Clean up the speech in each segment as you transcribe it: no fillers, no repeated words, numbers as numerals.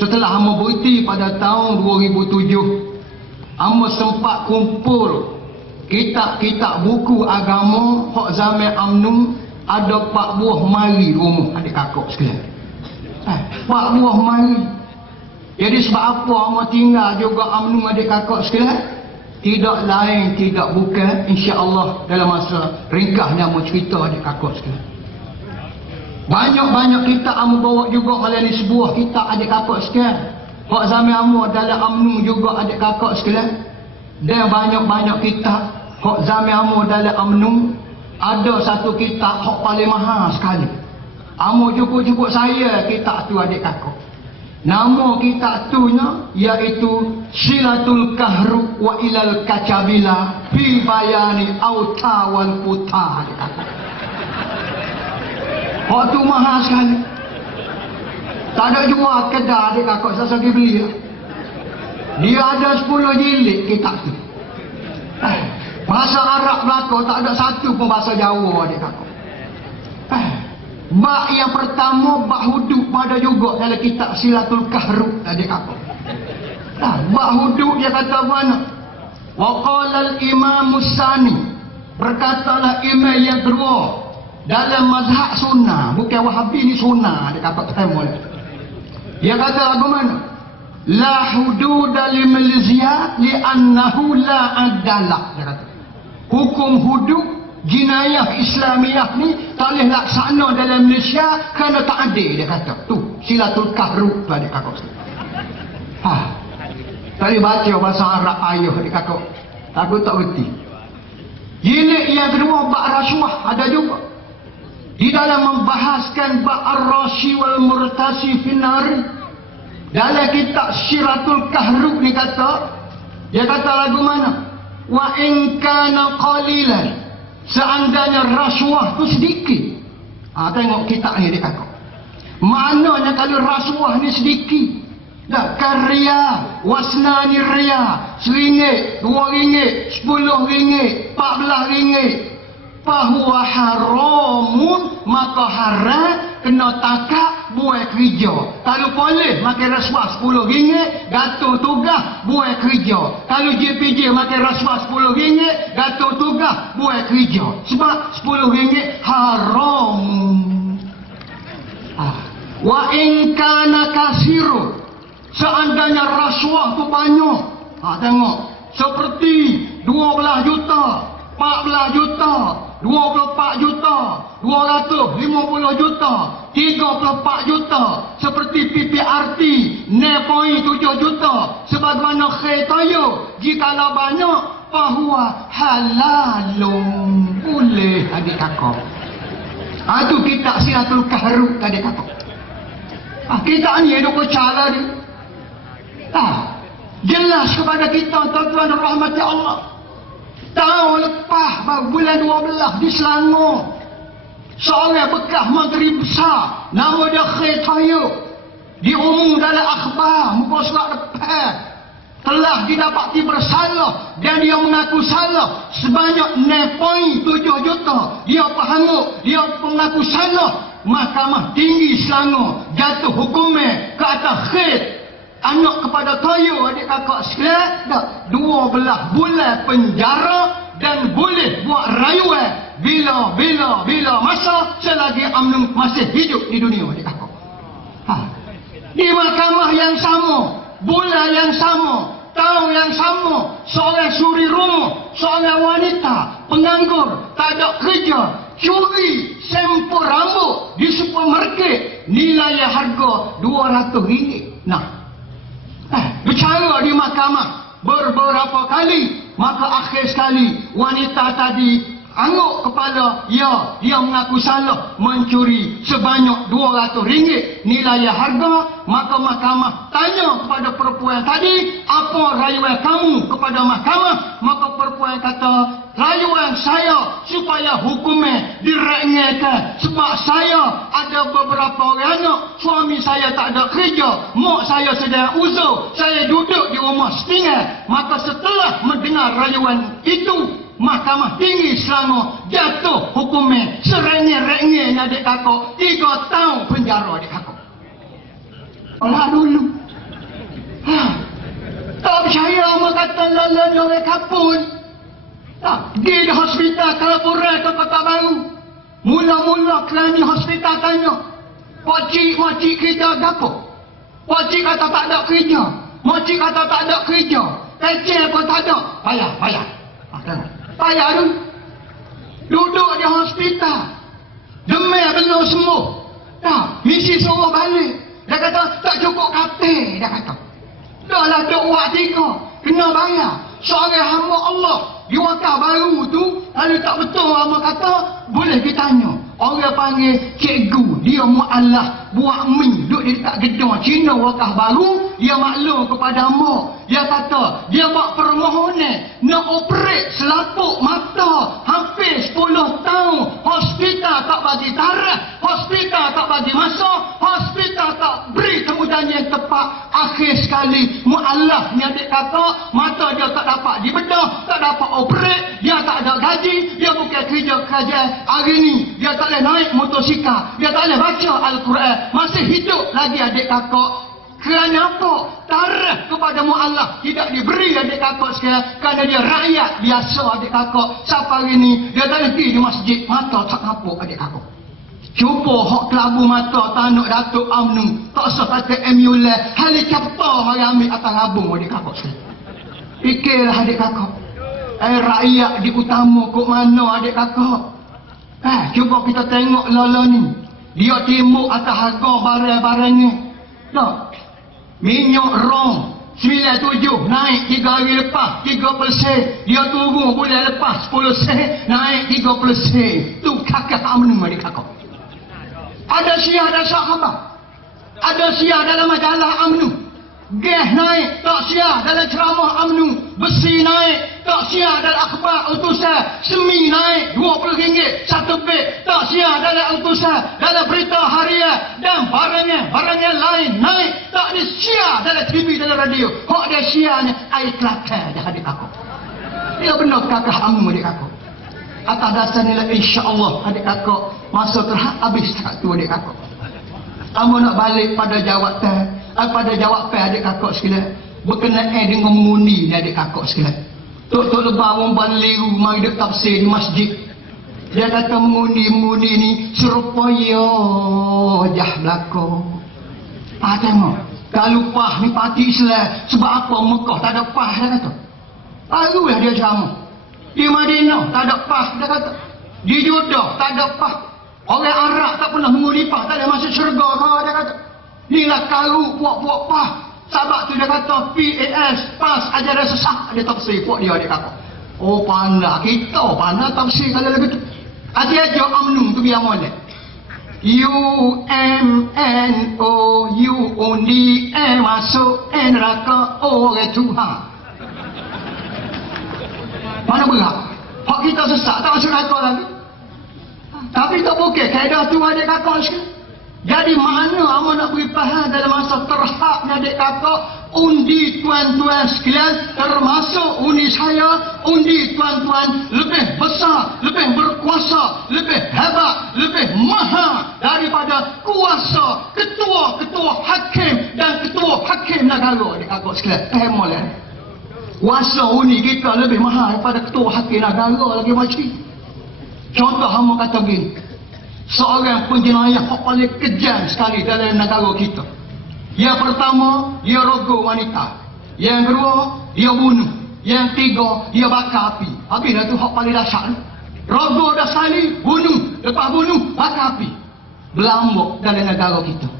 Setelah hamba berhenti pada tahun 2007, hamba sempat kumpul kitab-kitab buku agama hak zaman UMNO, ada 4 buah mari rumah adik kakak sekalian. 4 buah mari. Jadi sebab apa hamba tinggal juga UMNO adik kakak sekalian? Tidak lain, tidak bukan, insya-Allah dalam masa ringkasnya hamba cerita adik kakak sekalian. Banyak-banyak kitab hamba bawa juga melalui sebuah kitab adik kakak sekalian. Hak zaman hamba dalam UMNO juga adik kakak sekalian. Dan banyak-banyak kitab hak zaman hamba dalam UMNO. Ada satu kitab hak paling mahal sekali. Hamba cukup-cukup saya kitab tu adik kakak. Nama kitab tu iaitu Silatul Kahru wa Ilal Kacabila fi Bayani Auta wal Puta adik kakak. Hak tu mahal sekali. Tak ada jual kedai adik kakak, saya pergi beli. Dia ada 10 jilid kitab tu. Bahasa Arab belaka tak ada satu pun bahasa Jawa adik kakak. Bab yang pertama bab hudud pada juga dalam kitab Silatul Kahru adik kakak. Bab hudud dia kata mana? Wa qala al-imam Musani, berkatalah imam yang kedua dalam mazhab sunnah, bukan Wahabi ni sunnah adik kakak terima. Dia kata bagaimana? La hududa limal ziyad li'annahu la adalah. Dia kata hukum hudud jinayah Islamiah ni tak boleh laksana dalam Malaysia kerana tak adil. Dia kata tu Silatul Kahru tu adik kakak. Tadi baca bahasa Arab ayah adik kakak, aku tak berhenti. Jilid yang kedua bab rasuah ada juga. Di dalam membahaskan bab ar-rashi wal murtasi finari, dalam kitab Silatul Kahru ni kata, dia kata lagu mana? Wa in kana qalilan, seandainya rasuah tu sedikit. Tengok kitab ni dia kata. Maknanya kalau rasuah ni sedikit, dah karya wasnani riya, RM1, RM2, RM10, RM14, fahuwa haramun, maka haram kena takak buat kerja. Kalau boleh makan rasuah RM10, gatul tugas buat kerja. Kalau JPJ makan rasuah RM10, gatul tugas buat kerja. Sebab RM10 haram. Wa in kana kasirun, seandainya rasuah tu banyak. Tengok seperti 12 juta, 14 juta, 24 juta, 250 juta, 34 juta, seperti PPRT 0.7 juta, sebagaimana khaitayo, jikalau banyak fahuwa halalun, boleh adik kakak. Itu kitab Silatul Kahru adik kakak. Kitab ni ada cara dia. Jelas kepada kita tuan-tuan rahmati Allah. Tahun lepas bulan 12 di Selangor, seorang bekas menteri besar nama dia Khaitayo diumum dalam akhbar muka surat depan telah didapati bersalah dan dia mengaku salah sebanyak 0.7 juta. Dia faham, dia mengaku salah. Mahkamah Tinggi Selangor jatuh hukuman ke atas Khaitayo, anak kepada Toyo adik kakak sekalian, 12 bulan penjara dan boleh buat rayuan bila masa selagi UMNO masih hidup di dunia adik kakak. Di mahkamah yang sama, bulan yang sama, tahun yang sama, seorang suri rumah, seorang wanita penganggur, tak ada kerja, curi sampel rambut di supermarket, nilai harga RM200. Bicara di mahkamah beberapa kali, maka akhir sekali wanita tadi angguk kepala dia mengaku salah mencuri sebanyak RM200 nilai harga. Maka mahkamah tanya kepada perempuan tadi, apa rayuan kamu kepada mahkamah? Maka perempuan kata, rayuan saya supaya hukumnya direngetkan sebab saya ada beberapa orang anak, suami saya tak ada kerja, mak saya sedang uzur, saya duduk di rumah setinggal. Maka setelah mendengar rayuan itu, Mahkamah Tinggi Selangor jatuh hukumnya serengit-rengitnya adik kakak 3 tahun penjara adik kakak. Olah dulu saya orang kata lalan orang kapun. Tak, pergi di hospital Kalapura ke Kota Baru. Mula-mula kelani hospital tanya, pakcik kerja apa? Pakcik kata tak ada kerja. Makcik kata tak ada kerja. Kecil pun tak ada. Payah. Payah tu. Duduk di hospital. Demam belum sembuh. Tak, misi suruh balik. Dia kata tak cukup katil. Dia kata dah lah duk buat 3. Kena bayar. Seorang hamba Allah di Wakaf Baru tu, kalau tak betul hamba kata, boleh kita tanya. Orang panggil cikgu, dia mu'alaf buat mi, duduk di dekat gedung Cina Wakaf Baru. Dia maklum kepada hamba. Dia kata dia buat permohonan nak operate selaput mata hampir 10 tahun. Hospital tak bagi tarikh, hospital tak bagi masa, hospital tak beri kemudahan yang tepat. Akhir sekali mu'alaf ni adik kata mata dia tak dapat dibedah, tak dapat operate, dia tak ada gaji, dia bukan kerja kerajaan. Hari ni dia tak boleh naik motosikal, dia tak boleh baca Al-Quran, masih hidup lagi adik kakak. Kerana apa? Tarikh kepada mu'alaf tidak diberi adik kakak sekarang, kerana dia rakyat biasa adik kakak. Sampai hari ni dia tak boleh pergi di masjid, mata tak nampak adik kakak. Cuba hak kelabu mata tanuk Datuk UMNO, tak usah kata ambulans, helikopter hari ambil atas rabung adik kakak sekarang. Fikirlah adik kakak, rakyat diutama kok mana adik kakak. Cuba kita tengok Lola ni, dia timbuk atas harga barang-barangnya. Tak, minyak rom 97 naik 3 hari lepas 3%. Dia turun bulan lepas 10 sen, naik 30%. Tu kakak UMNO adik kakak. Ada syiah dan sahabat, ada syiah dalam majalah UMNO. Gas naik, tak syiah dalam ceramah UMNO. Besi naik, tak syiah dalam akhbar utusan. Semi naik RM20 satu beg, tak syiah dalam utusan, dalam berita harian. Dan barangnya lain naik, tak ada syiah dalam TV, dalam radio. Hak dia syiahnya air kelakar dah adik aku. Dia benar kakak UMNO adik aku. Atas dasar nilai insya-Allah adik kakak, masa habis tak tu adik kakak. Kamu nak balik pada jawatan, pada jawapan adik kakak sekalian, berkenaan dengan mengundi ni adik kakak sekalian. Tok lebah orang baliru mari duk tafsir di masjid. Dia kata mengundi ni supaya jah belaka. Tengok, kalau pah ni parti Islam, sebab apa Mekah tak ada pah dia kata. Barulah dia ceramah. Di Madinah tak ada pah dia kata. Di Jeddah tak ada pah. Orang Arab tak pernah mengundi pah, tak ada masuk syurga kau dia kata. Inilah karu puak-puak pah. Sebab tu dia kata PAS, PAS, ajaran sesat. Dia tafsir puak dia kata. Oh pandai, kita pandai tafsir kalau begitu. Aja UMNO tu biar molek. UMNO, you undi masuk neraka orang Tuhan. Mana berat? Hak kita sesat tak masuk neraka lagi. Tapi tak boleh kaedah tu adik kakak sekali. Jadi mana awak nak beri faham dalam masa terhad ni adik kakak, undi tuan-tuan sekalian, termasuk undi saya, undi tuan-tuan lebih besar, lebih berkuasa, lebih hebat, lebih mahal daripada kuasa ketua-ketua hakim dan ketua hakim negara adik kakak sekalian. Boleh. Kuasa undi kita lebih mahal daripada ketua hakim negara lagi macam. Contoh hamba kata begini, seorang penjenayah yang paling kejam sekali dalam negara kita. Yang pertama, dia rogo wanita. Yang kedua, dia bunuh. Yang tiga, dia bakar api. Habis dah tu hak paling dahsyat. Rogo dah sekali, bunuh. Lepas bunuh, bakar api. Berlambak dalam negara kita.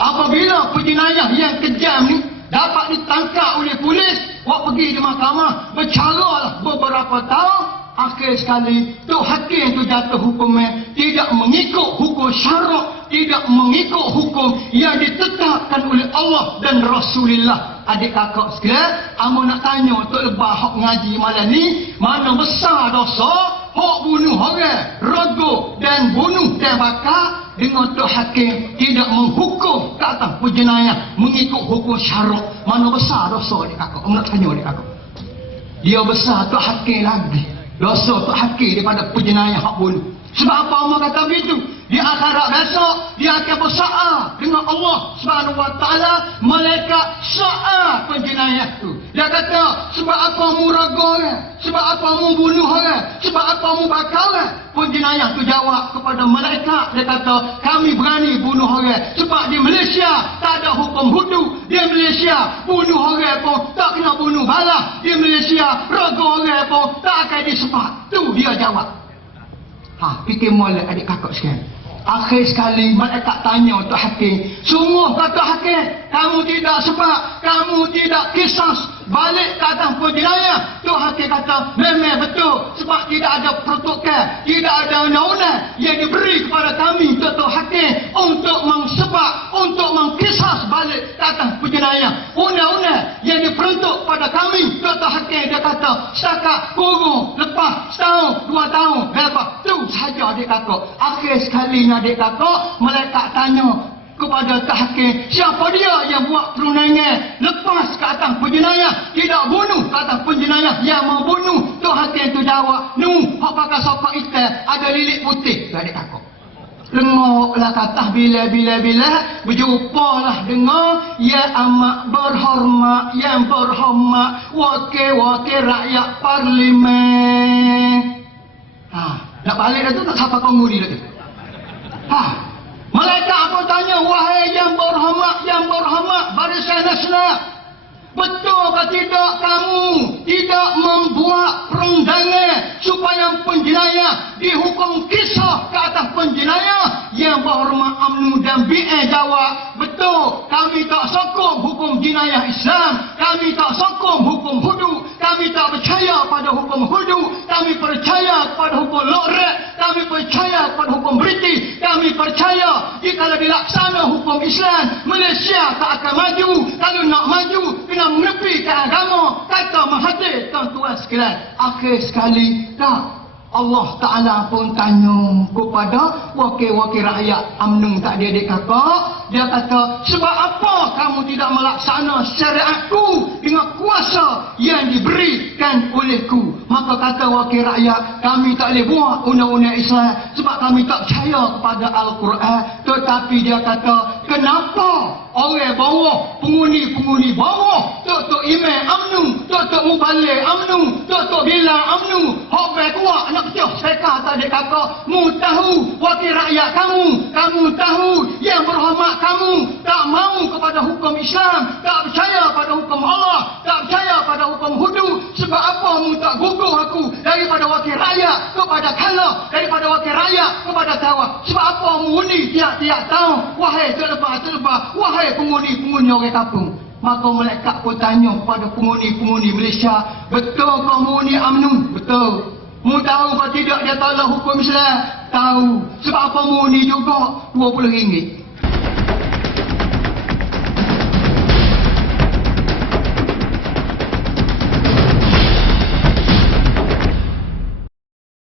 Apabila penjenayah yang kejam ni dapat ditangkap oleh polis, buat pergi di mahkamah, bercaralah beberapa tahun. Akhir sekali tu hakim tu jatuh hukumnya tidak mengikut hukum syarak, tidak mengikut hukum yang ditetapkan oleh Allah dan Rasulullah. Adik kakak sekalian, amu nak tanya untuk lebah hak ngaji malam ni, mana besar dosa hak bunuh orang, rogo dan bunuh dan bakar dengan tu hakim tidak menghukum ke atas penjenayah mengikut hukum syarak. Mana besar dosa adik kakak? Amu nak tanya adik kakak. Dia besar tu hakim lagi. Dosa tu hakim daripada penjenayah hak bunuh. Sebab apa Allah kata begitu? Di akhirat besok dia akan bersa'a dengan Allah Subhanahu wa taala, malaikat sa'a penjenayah tu. Dia kata, sebab apa mu raga orang? Sebab apa mu bunuh orang? Sebab apa mu bakar orang? Pun jenayah tu jawab kepada malaikat. Dia kata, kami berani bunuh orang. Sebab di Malaysia tak ada hukum hudu. Di Malaysia bunuh orang pun tak kena bunuh balas. Di Malaysia raga orang pun tak akan disepak. Tu dia jawab. Fikir molek adik kakak sekalian. Akhir sekali malaikat tanya untuk hakim. Sungguh kata hakim, kamu tidak sebab, kamu tidak kisas balik ke atas penjenayah. Tu hakim kata, memang betul. Sebab tidak ada protokol, tidak ada undang-undang yang diberi kepada kami Tuan Hakim untuk mengsebab, untuk mengkisas balik ke atas penjenayah. Undang-undang yang diperuntuk pada kami Tuan Hakim, dia kata setakat kurung lepas setahun, 2 tahun, lepas tu sahaja adik kakak. Akhir sekali adik kakak, malaikat tanya kepada tahkim, siapa dia yang buat perundangan lepas ke atas penjenayah, tidak bunuh ke atas penjenayah yang mau bunuh. Tu hakim tu jawab, hak pakai sopak hitam ada lilit putih. Adik kakak lengoklah kata bila berjumpalah dengar ya amat berhormat, yang berhormat wakil-wakil rakyat parlimen. Nak balik dah tu, tak siapa kau nguri dah tu. Malaikat apa tanya, wahai yang berhormat Barisan Nasional, betul ke tidak kamu tidak membuat perundangan supaya penjenayah dihukum kisah ke atas penjenayah? Yang berhormat UMNO dan BN jawab, betul, kami tak sokong hukum jenayah Islam, kami tak sokong hukum hudu, kami tak percaya pada hukum hudu, kami percaya kepada hukum Lorek, kami percaya kepada hukum British, kami percaya jika dilaksana hukum Islam, Malaysia tak akan maju. Kalau nak maju, kena menepikan agama, kata Mahathir. Tuan-tuan sekalian, akhir sekali tak, Allah Ta'ala pun tanya kepada wakil-wakil rakyat UMNO tak dia adik kakak. Dia kata, sebab apa kamu tidak melaksana syariatku dengan kuasa yang diberikan olehku? Maka kata wakil rakyat, kami tak boleh buat undang-undang Islam sebab kami tak percaya kepada Al-Quran. Tetapi dia kata, kenapa orang bawah, pengundi bawah, Tok Imam UMNO, Tok Mubalik UMNO, Tok Bilal UMNO, hak kuat nak kecil seka tak adik kakak, mu tahu wakil rakyat kamu tahu yang berhormat kamu tak mau kepada hukum Islam, tak percaya pada hukum Allah, tak percaya pada hukum hudu. Sebab apa mu tak gugur aku daripada wakil rakyat kepada kala, daripada wakil rakyat kepada tawar? Sebab apa mu undi tiap-tiap tahun, wahai terlepas, wahai pengundi orang kampung? Maka malaikat pun tanya kepada pengundi Malaysia, betul kau mengundi UMNO? Betul. Mu tahu kau tidak dia tolak hukum Islam? Tahu. Sebab apa mengundi juga? RM20.